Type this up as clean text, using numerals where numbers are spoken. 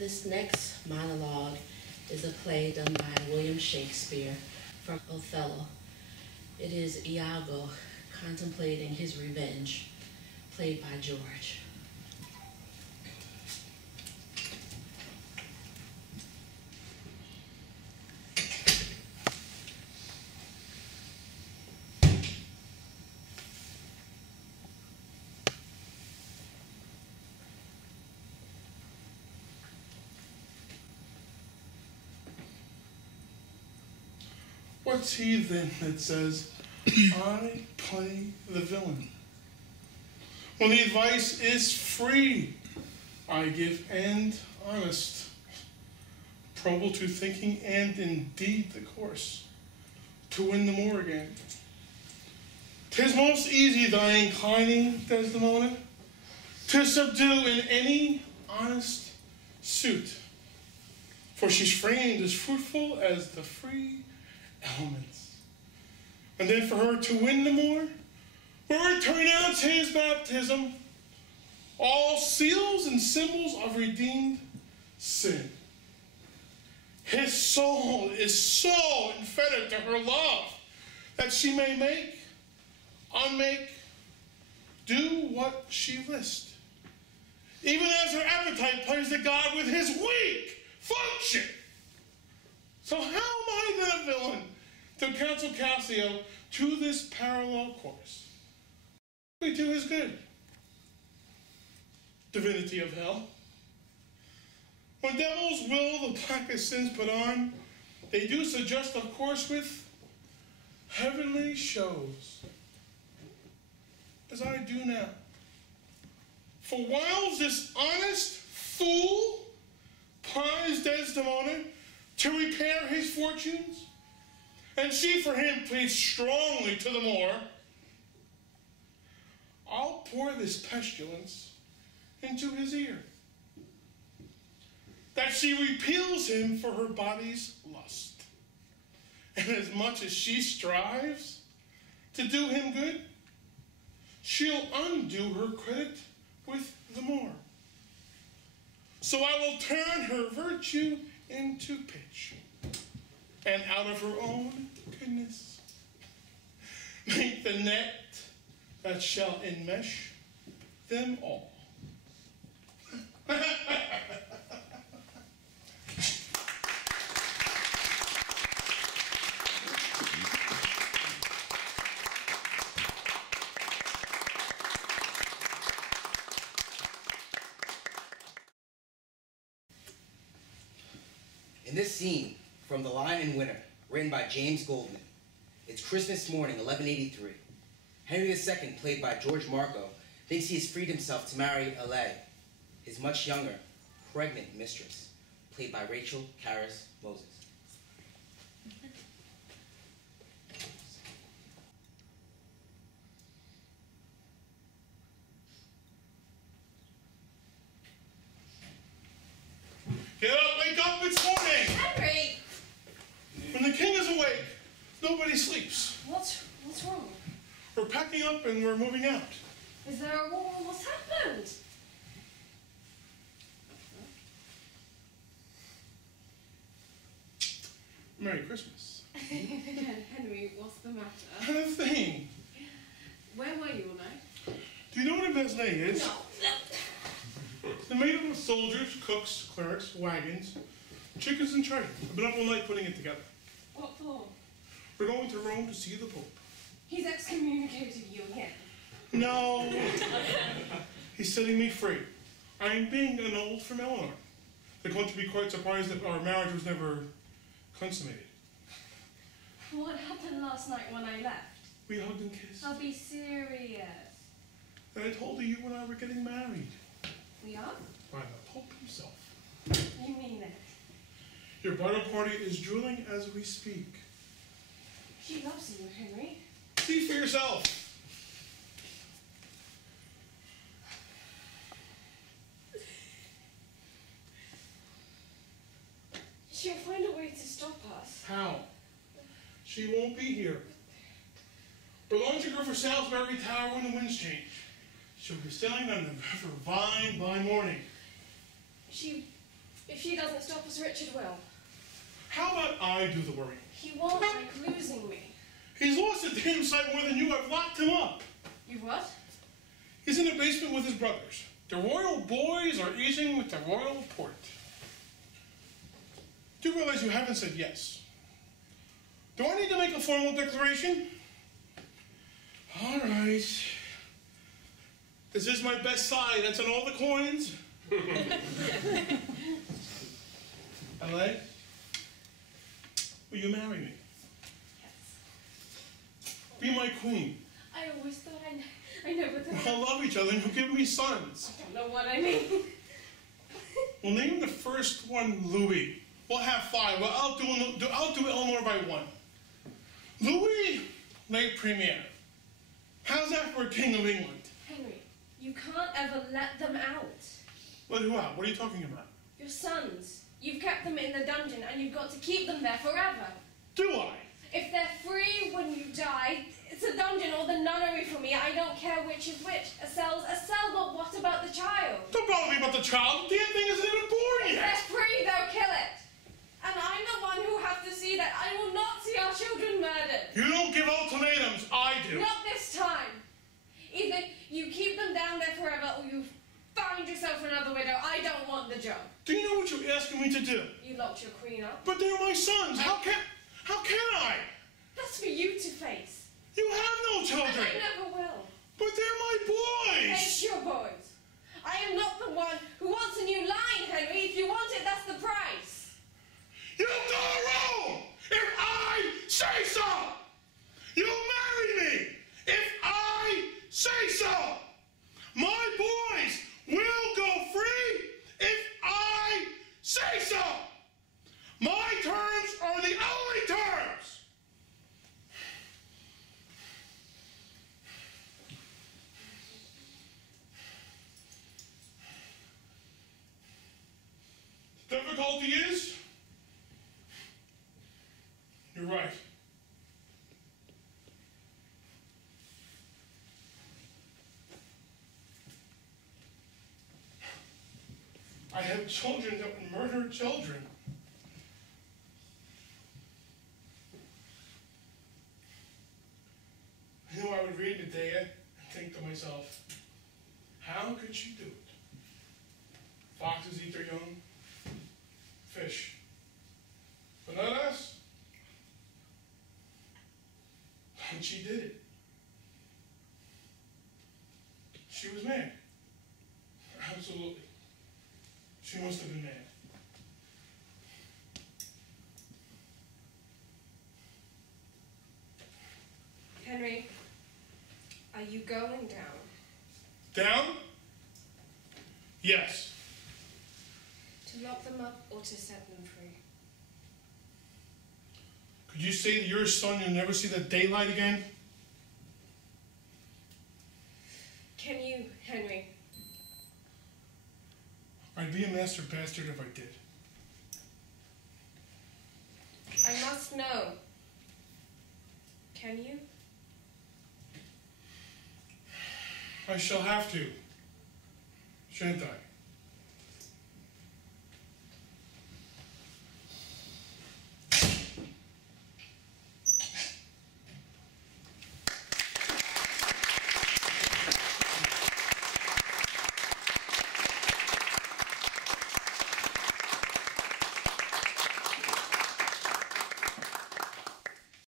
This next monologue is a play done by William Shakespeare from Othello. It is Iago contemplating his revenge, played by George. What's he then that says, I play the villain? When the advice is free, I give and honest, probable to thinking and indeed the course, to win the more again. 'Tis most easy thy inclining, Desdemona, to subdue in any honest suit, for she's framed as fruitful as the free elements. And then for her to win the more, were to renounce his baptism, all seals and symbols of redeemed sin. His soul is so enfettered to her love that she may make, unmake, do what she list, even as her appetite plays the god with his weak function. So how am I then a villain to counsel Cassio to this parallel course? We do his good. Divinity of hell. When devils will the blackest sins put on, they do suggest of course with heavenly shows, as I do now. For whiles this honest fool plies Desdemona to repair his fortunes, and she for him pleads strongly to the more, I'll pour this pestilence into his ear, that she repeals him for her body's lust. And as much as she strives to do him good, she'll undo her credit with the more. So I will turn her virtue into pitch, and out of her own goodness make the net that shall enmesh them all. In this scene, from The Lion and Winter, written by James Goldman, it's Christmas morning, 1183. Henry II, played by George Marco, thinks he has freed himself to marry Elay, his much younger, pregnant mistress, played by Rachel Carys Moses. Get up, wake up, it's morning! Henry! When the king is awake, nobody sleeps. What's wrong? We're packing up and we're moving out. Is there a war? What's happened? Merry Christmas. Henry, what's the matter? Nothing. Where were you all night? Do you know what a besnay is? No. They're made up of soldiers, cooks, clerics, wagons, chickens, and treasure. I've been up all night putting it together. What for? We're going to Rome to see the Pope. He's excommunicated you again. No. He's setting me free. I am being annulled from Eleanor. They're going to be quite surprised that our marriage was never consummated. What happened last night when I left? We hugged and kissed. I'll be serious. And I told you and I were getting married. We are? By the Pope himself. You mean it? Your bridal party is drooling as we speak. She loves you, Henry. See for yourself. She'll find a way to stop us. How? She won't be here. We're launching her for Salisbury Tower when the winds change. She'll be sailing on the river Vine by morning. She If she doesn't stop us, Richard will. How about I do the worrying? He won't like losing me. He's lost a damn sight more than you. I've locked him up. You what? He's in the basement with his brothers. The royal boys are eating with the royal port. Do you realize you haven't said yes? Do I need to make a formal declaration? All right. This is my best side. That's on all the coins. LA, will you marry me? Yes. Be my queen. I always thought I never thought. We'll love each other and you'll give me sons. I don't know what I mean. We'll name the first one Louis. We'll have 5. Well, I'll do Eleanor by 1. Louis, late premier. How's that for a king of England? Henry, you can't ever let them out. Let who out? What are you talking about? Your sons. You've kept them in the dungeon and you've got to keep them there forever. Do I? If they're free when you die, it's a dungeon or the nunnery for me. I don't care which is which. A cell's a cell, but what about the child? Don't bother me about the child. The damn thing isn't even born If yet. they're free, they'll kill it. And I'm the one who has to see that. I will not see our children murdered. You don't give ultimatums. I do. Not this time. Either you keep them down there forever or you find yourself another widow. I don't want the job. Do you know what you're asking me to do? You locked your queen up. But they're my sons. How can I? That's for you to face. You have no And children. I never will. But they're my boys. It's your boys. I am not the one who wants a new line, Henry. If you want it, that's the price. You go wrong if I say so. You'll marry me if I say so. My boys will go free if I say so. My terms are the only terms. The difficulty is, you're right. I have children that would murder children. You know, I would read Medea and think to myself, how could she do it? Foxes eat their young, fish. But not us. And she did it. She was mad. Absolutely. She must have been mad. Henry, are you going down? Down? Yes. To lock them up or to set them free? Could you say to your son you'll never see the daylight again? Can you, Henry? I'd be a master bastard if I did. I must know. Can you? I shall have to, shan't I?